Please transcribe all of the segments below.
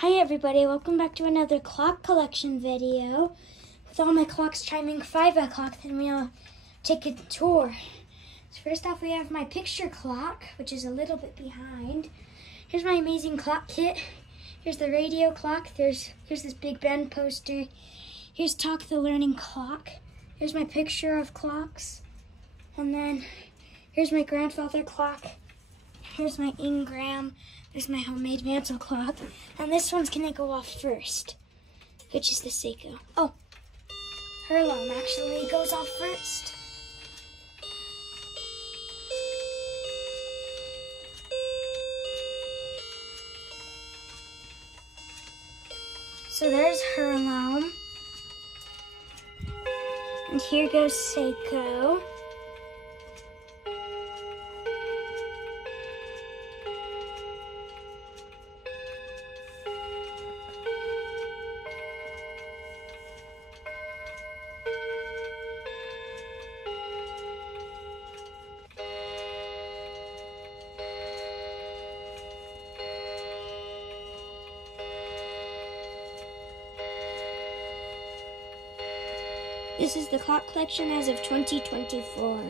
Hi everybody, welcome back to another clock collection video. With all my clocks chiming 5 o'clock, then we'll take a tour. So first off we have my picture clock, which is a little bit behind. Here's my amazing clock kit. Here's the radio clock. Here's this Big Ben poster. Here's Talk the Learning clock. Here's my picture of clocks. And then here's my grandfather clock. Here's my Ingram. There's my homemade mantle clock. And this one's gonna go off first, which is the Seiko. Oh, her alarm actually goes off first. So there's her alarm. And here goes Seiko. This is the clock collection as of 2024.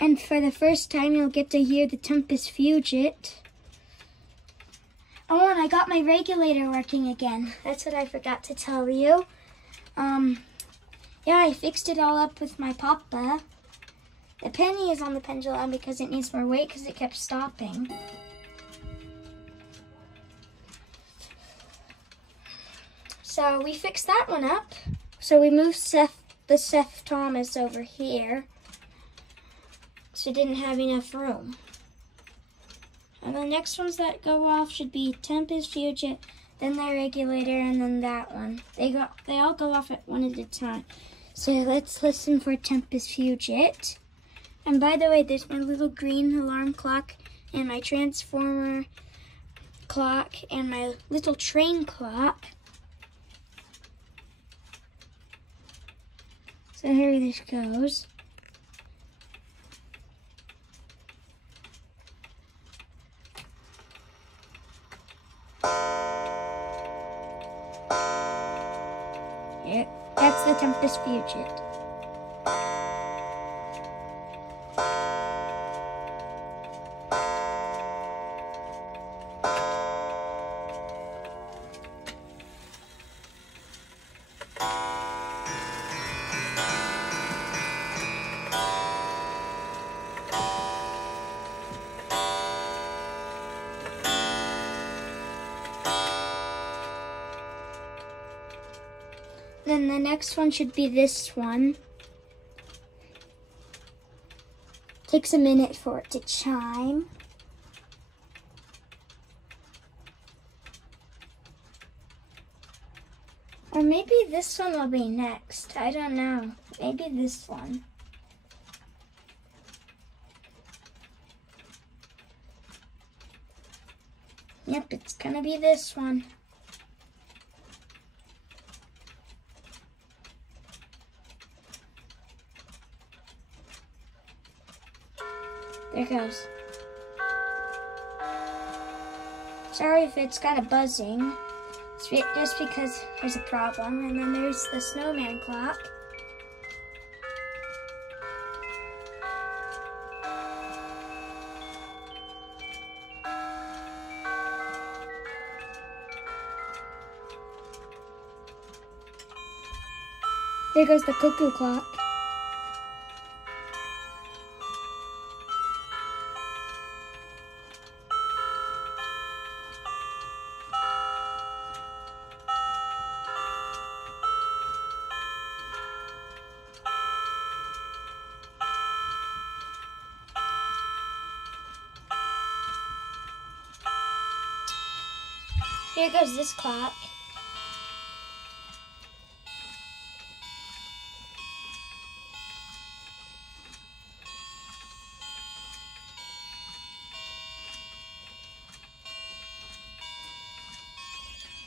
And for the first time, you'll get to hear the Tempest Fugit. Oh, and I got my regulator working again. That's what I forgot to tell you. Yeah, I fixed it all up with my papa. The penny is on the pendulum because it needs more weight because it kept stopping. So we fixed that one up. So we moved the Seth Thomas over here. So it didn't have enough room. And the next ones that go off should be Tempest Fugit, then the regulator, and then that one. They all go off at one at a time. So let's listen for Tempest Fugit. And by the way, there's my little green alarm clock and my transformer clock and my little train clock. So here this goes. Yeah, that's the Tempest Fugit. Then the next one should be this one. Takes a minute for it to chime. Or maybe this one will be next. I don't know. Maybe this one. Yep, it's gonna be this one. There it goes. Sorry if it's got a buzzing. It's just because there's a problem. And then there's the snowman clock. There goes the cuckoo clock. Here goes this clock.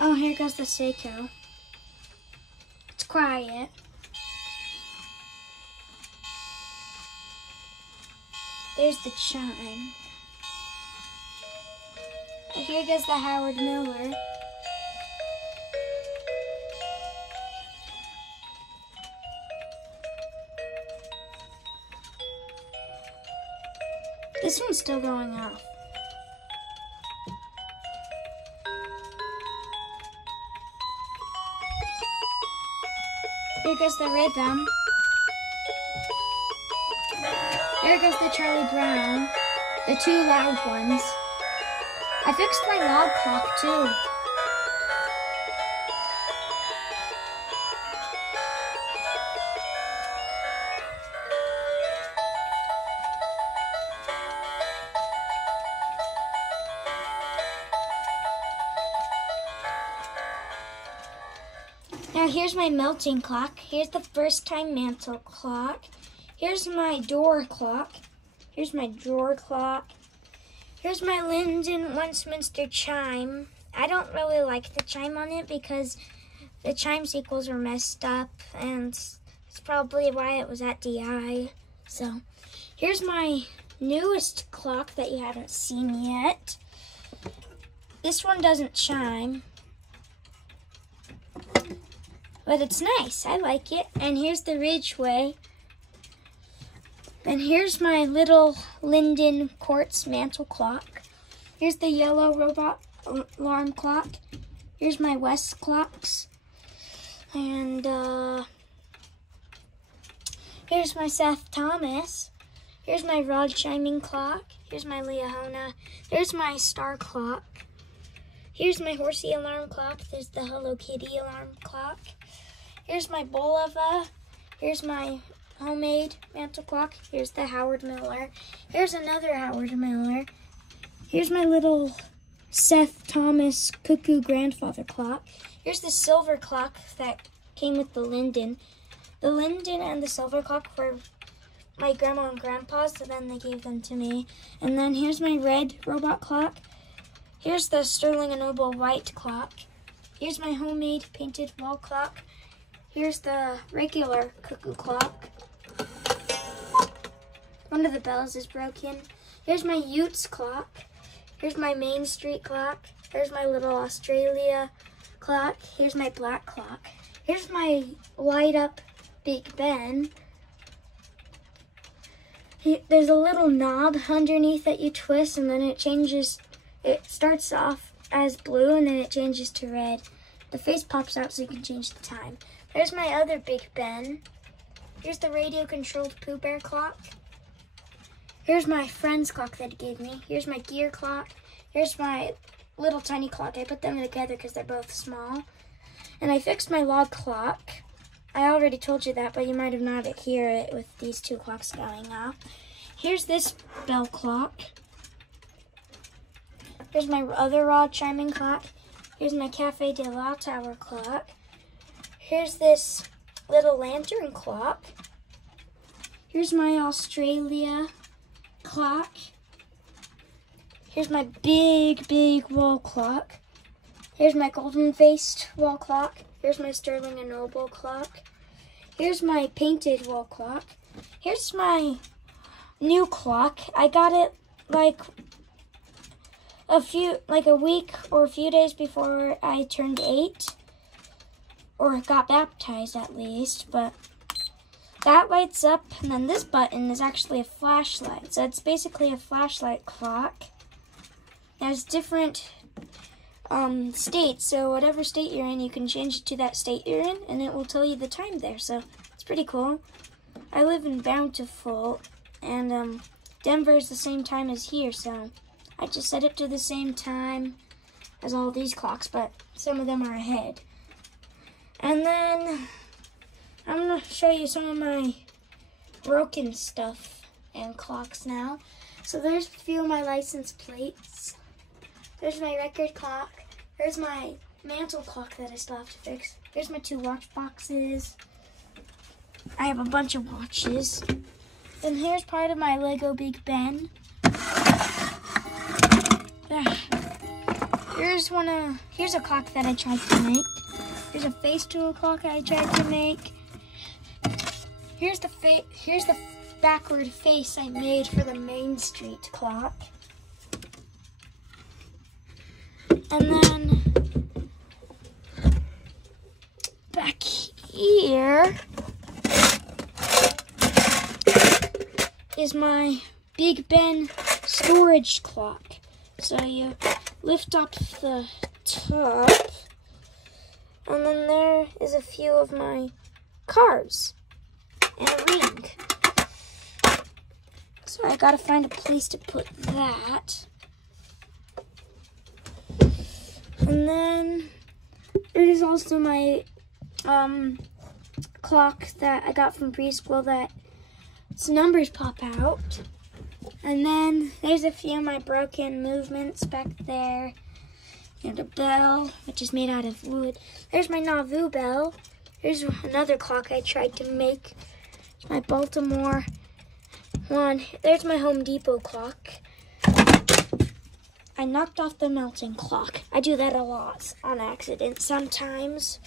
Oh, here goes the Seiko. It's quiet. There's the chime. here goes the Howard Miller. This one's still going off. Here goes the rhythm. Here goes the Charlie Brown, the two loud ones. I fixed my log clock too. Now here's my melting clock. Here's the first time mantle clock. Here's my door clock. Here's my drawer clock. Here's my Linden Westminster chime. I don't really like the chime on it because the chime sequels were messed up, and it's probably why it was at DI. So here's my newest clock that you haven't seen yet. This one doesn't chime, but it's nice. I like it. And here's the Ridgeway. And here's my little Linden quartz mantle clock. Here's the yellow robot alarm clock. Here's my West clocks. And here's my Seth Thomas. Here's my Rod chiming clock. Here's my Leahona. There's my star clock. Here's my Horsey alarm clock. There's the Hello Kitty alarm clock. Here's my Bulova. Here's my homemade mantle clock. Here's the Howard Miller. Here's another Howard Miller. Here's my little Seth Thomas cuckoo grandfather clock. Here's the silver clock that came with the Linden. The Linden and the silver clock were my grandma and grandpa's, so then they gave them to me. And then here's my red robot clock. Here's the Sterling & Noble white clock. Here's my homemade painted wall clock. Here's the regular cuckoo clock. One of the bells is broken. Here's my Utes clock. Here's my Main Street clock. Here's my little Australia clock. Here's my black clock. Here's my light up Big Ben. There's a little knob underneath that you twist, and then it changes. It starts off as blue and then it changes to red. The face pops out so you can change the time. There's my other Big Ben. Here's the radio controlled Pooh Bear clock. Here's my friend's clock that he gave me. Here's my gear clock. Here's my little tiny clock. I put them together because they're both small. And I fixed my log clock. I already told you that, but you might have not hear it with these two clocks going off. Here's this bell clock. Here's my other Rod chiming clock. Here's my Cafe de la Tower clock. Here's this little lantern clock. Here's my Australia clock. Here's my big wall clock. Here's my golden-faced wall clock. Here's my Sterling & Noble clock. Here's my painted wall clock. Here's my new clock. I got it like a week or a few days before I turned 8, or got baptized at least, but that lights up, and then this button is actually a flashlight. So it's basically a flashlight clock. It has different states, so whatever state you're in, you can change it to that state you're in, and it will tell you the time there, so it's pretty cool. I live in Bountiful, and Denver is the same time as here, so I just set it to the same time as all these clocks, but some of them are ahead. And then I'm going to show you some of my broken stuff and clocks now. So there's a few of my license plates. There's my record clock. There's my mantle clock that I still have to fix. There's my 2 watch boxes. I have a bunch of watches. And here's part of my Lego Big Ben. Here's a clock that I tried to make. Here's a face tool clock I tried to make. Here's the backward face I made for the Main Street clock. And then back here is my Big Ben storage clock. So you lift up the top, and then there is a few of my cards and a ring. So I gotta find a place to put that. And then there is also my clock that I got from preschool that its numbers pop out. And then there's a few of my broken movements back there. And a bell, which is made out of wood. There's my Nauvoo bell. Here's another clock I tried to make. It's my Baltimore one. There's my Home Depot clock. I knocked off the melting clock. I do that a lot on accident sometimes.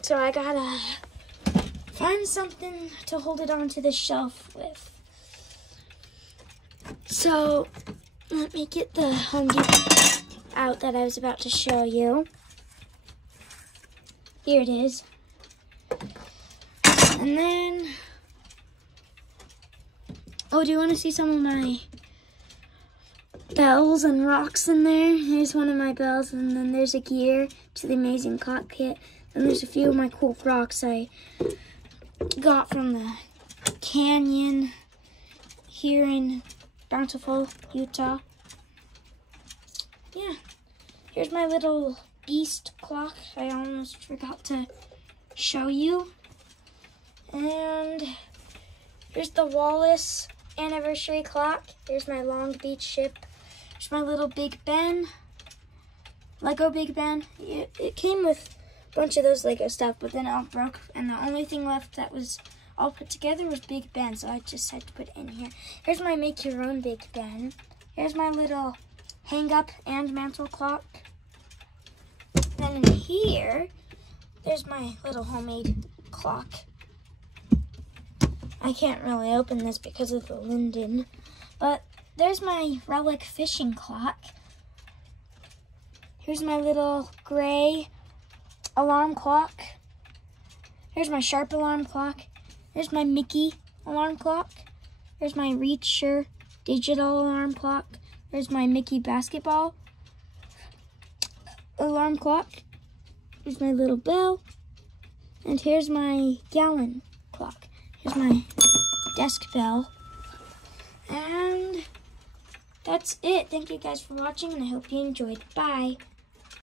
So I gotta find something to hold it onto the shelf with. So let me get the Home Depot out that I was about to show you. Here it is. And then, oh, do you want to see some of my bells and rocks in there? Here's one of my bells, and then there's a gear to the Amazing Clock Kit. And there's a few of my cool rocks I got from the canyon here in Bountiful, Utah. Yeah, here's my little beast clock I almost forgot to show you. And here's the Wallace anniversary clock. Here's my Long Beach ship. Here's my little Big Ben, Lego Big Ben. It came with a bunch of those Lego stuff, but then it all broke, and the only thing left that was all put together was Big Ben, so I just had to put it in here. Here's my make your own Big Ben. Here's my little hang up and mantle clock. Then in here, there's my little homemade clock. I can't really open this because of the linden, but there's my relic fishing clock. Here's my little gray alarm clock. Here's my Sharp alarm clock. Here's my Mickey alarm clock. Here's my Reacher digital alarm clock. There's my Mickey basketball alarm clock. Here's my little bell. And here's my gallon clock. Here's my desk bell. And that's it. Thank you guys for watching, and I hope you enjoyed. Bye.